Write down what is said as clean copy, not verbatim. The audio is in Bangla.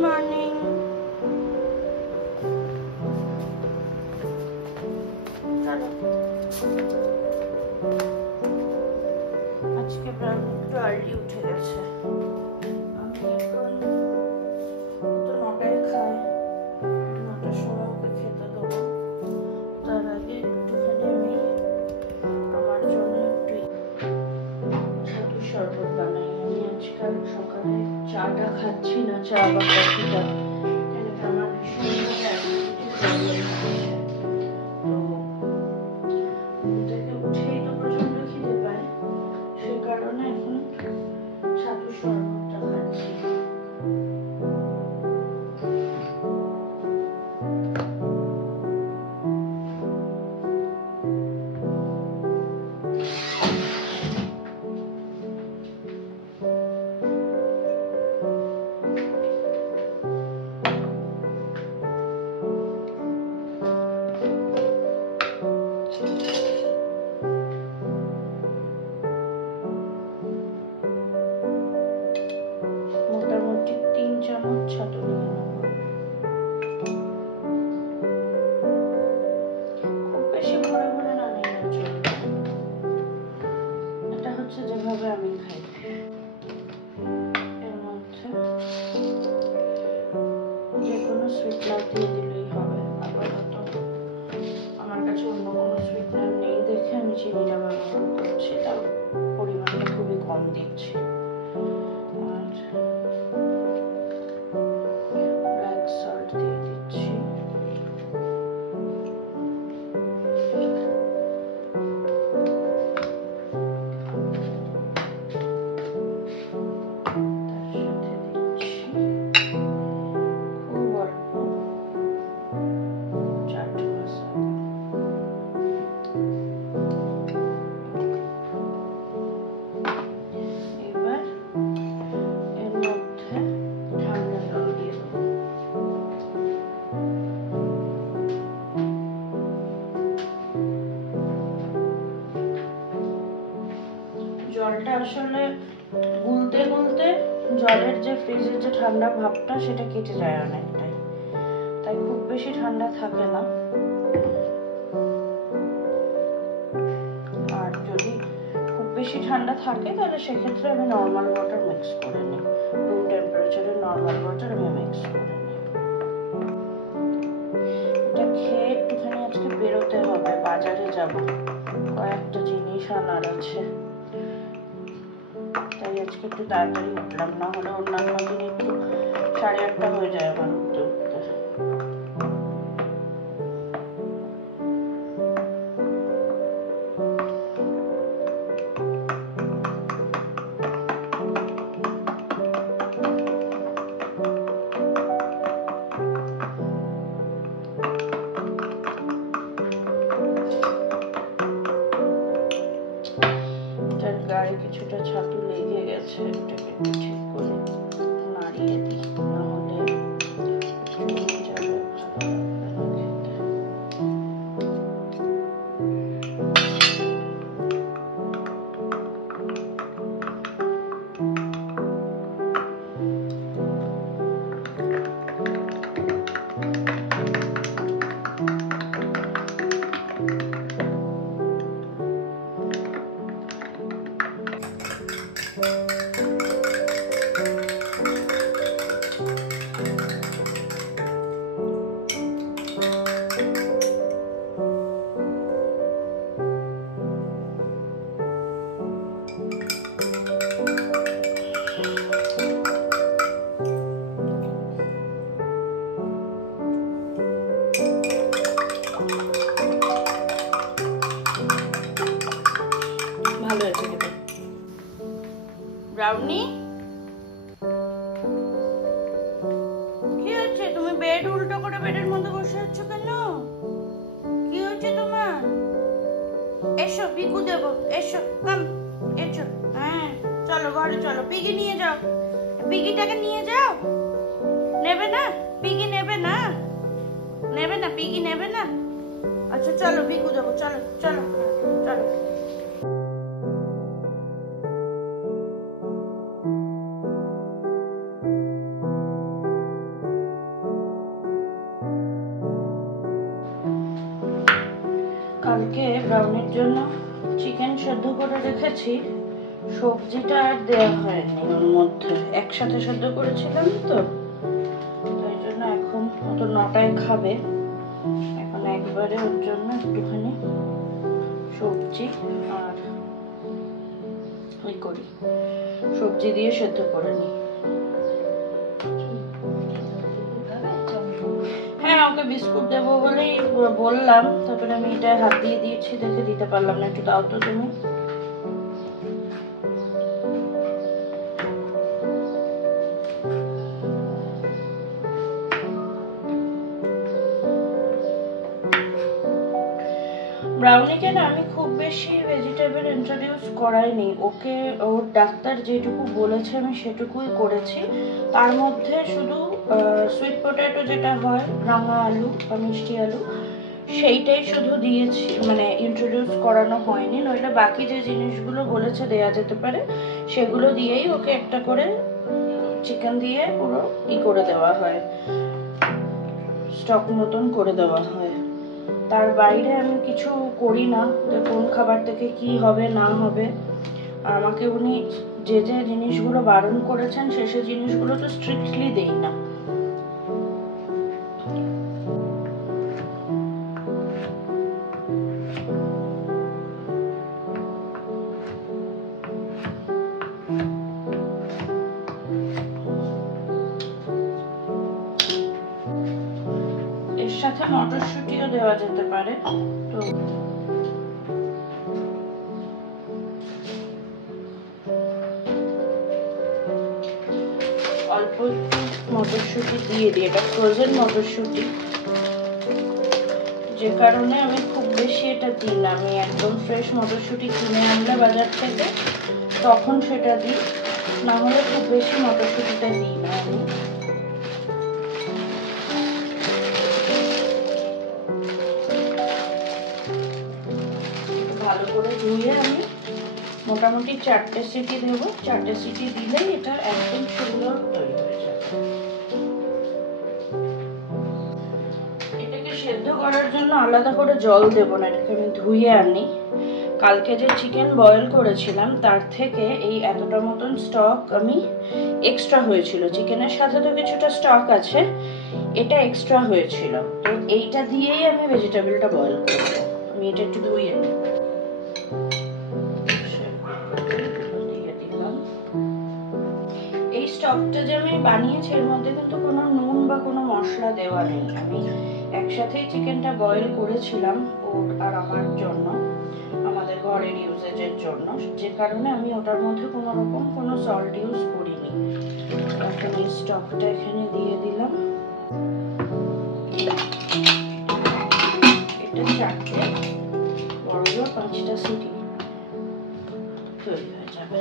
মর্নিং। চলো আজকে ব্রাউন একটু আর্লি উঠে গেছে। আমি এখন তো 9টায় খাই, 9টার সময় ওকে খেতে দেবো। তার আগে একটুখানি আমি আমার জন্য একটু ছাতু শরবত বানাই। আমি আজকাল সকালে চাটা খাচ্ছি না, চা বা কফিটা, কেন কি আমার ভীষণভাবে অ্যাসিডিটির প্রবলেম হচ্ছে। তো ঘুম থেকে উঠেই তো প্রচন্ড খিদে পায়, সে কারণে এখন ছাতু শরবতটা খাচ্ছি। মোটামুটি 3 চামচ ছাতু নিয়ে নেবো। খুব বেশি ভরে ভরে না নিলে চলবে। এটা হচ্ছে যেভাবে আমি খাই। এর মধ্যে যে কোনো সুইটনার দিয়ে দিলেই হবে। আপাতত আমার কাছে অন্য কোনো সুইটনার নেই দেখে আমি চিনিটা ব্যবহার করছি, তার পরিমাণটা খুবই কম দিচ্ছি। আর ব্ল্যাক সল্ট দিয়ে দিচ্ছি। জলটা আসলে গুলতে গুলতে জলের যে ফ্রিজের যে ঠান্ডা ভাবটা সেটা কেটে যায় অনেকটাই, তাই খুব বেশি ঠান্ডা থাকে না। আর যদি খুব বেশি ঠান্ডা থাকে তাহলে সেক্ষেত্রে আমি নর্মাল ওয়াটার মিক্স করে নিই, রুম টেম্পারেচারের নর্মাল ওয়াটার আমি মিক্স করে নিই। এটা খেয়ে একটুখানি আজকে বেরোতে হবে, বাজারে যাব, কয়েকটা জিনিস আনার আছে, তাই আজকে একটু তাড়াতাড়ি উঠলাম, না হলে অন্যান্য দিন একটু 8:30 হয়ে যায় আমার উঠতে উঠতে। এটার গায়ে কিছুটা ছাতু লেগে গেছে, এটাকে একটু ঠিক করে নাড়িয়ে দিই, না হলে জমে যাবে, ভালো লাগবে না খেতে। ভালো হয়েছে খেতে। ব্রাউনি, কি হচ্ছে? তুমি বেড উল্টো করে বেডের মধ্যে বসে আছো কেন? কি হচ্ছে তোমার? এসো পিকু দেবো, এসো কাম, এসো। হ্যাঁ চলো ঘরে চলো, পিগি নিয়ে যাও, পিগিটাকে নিয়ে যাও। নেবে না পিগি? নেবে না? নেবে না পিগি? নেবে না? আচ্ছা চলো পিকু দেবো, চলো চলো চলো। কালকে ব্রাউনির জন্য চিকেন সেদ্ধ করে রেখেছি, সবজিটা আর দেওয়া হয়নি ওর মধ্যে, একসাথে সেদ্ধ করেছিলাম তো, তাই জন্য এখন ও তো 9টায় খাবে, এখন একবারে ওর জন্য একটুখানি সবজি আর ওই করি, সবজি দিয়ে সেদ্ধ করে নিই। হ্যাঁ, ওকে বিস্কুট দেবো বলেই বললাম, তারপরে আমি এটা হাত দিয়ে দিয়েছি, দেখে দিতে পারলাম না, একটু দাও তো তুমি। ব্রাউনিকে না আমি খুব বেশি ভেজিটেবল ইন্ট্রোডিউস করাইনি, ওকে ওর ডাক্তার যেটুকু বলেছে আমি সেটুকুই করেছি। তার মধ্যে শুধু সুইট পটেটো যেটা হয়, রাঙা আলু বা মিষ্টি আলু, সেইটাই শুধু দিয়েছি, মানে ইন্ট্রোডিউস করানো হয়নি, নইলে বাকি যে জিনিসগুলো বলেছে দেয়া যেতে পারে সেগুলো দিয়েই ওকে একটা করে চিকেন দিয়ে পুরো করে দেওয়া হয়, স্টক মতন করে দেওয়া হয়। তার বাইরে আমি কিছু করি না, যে কোন খাবার থেকে কি হবে না হবে। আমাকে উনি যে যে জিনিসগুলো বারণ করেছেন সে জিনিসগুলো তো স্ট্রিক্টলি দেই না। এর সাথে মটরশুঁটিও দেওয়া যেতে পারে, তো অল্প একটু মটরশুঁটি দিয়ে দিই, এটা ফ্রোজেন মটরশুঁটি, যে কারণে আমি খুব বেশি এটা দিই না। আমি একদম ফ্রেশ মটরশুঁটি কিনে আনলে বাজার থেকে তখন সেটা দিই, না হলে খুব বেশি মটরশুঁটিটা দিই না আমি। ভালো করে ধুয়ে আমি মোটামুটি 4টে সিটি দেবো, 4টে সিটি দিলেই এটা একদম সুন্দর তৈরি হয়ে যাবে। এটাকে সেদ্ধ করার জন্য আলাদা করে জল দেবো না, এটাকে আমি ধুয়ে আনি। কালকে যে চিকেন বয়েল করেছিলাম তার থেকে এই এতটা মতন স্টক আমি এক্সট্রা হয়েছিল, চিকেনের সাথে তো কিছুটা স্টক আছে, এটা এক্সট্রা হয়েছিল, তো এইটা দিয়েই আমি ভেজিটেবলটা বয়েল করবো। আমি এটা একটু ধুয়ে নিই, এই স্টকটা যে আমি বানিয়েছি এর মধ্যে কিন্তু কোনো নুন বা কোনো মশলা দেওয়া নেই, আমি একসাথেই চিকেনটা বয়েল করেছিলাম ওর আর আমার জন্য, আমাদের ঘরের ইউজেজের জন্য, যে কারণে আমি ওটার মধ্যে কোনো রকম কোনো সল্ট ইউজ করিনি। এখন এই স্টকটা এখানে দিয়ে দিলাম, এটা 4টে বড় 5টা সিটি তৈরি হয়ে যাবে।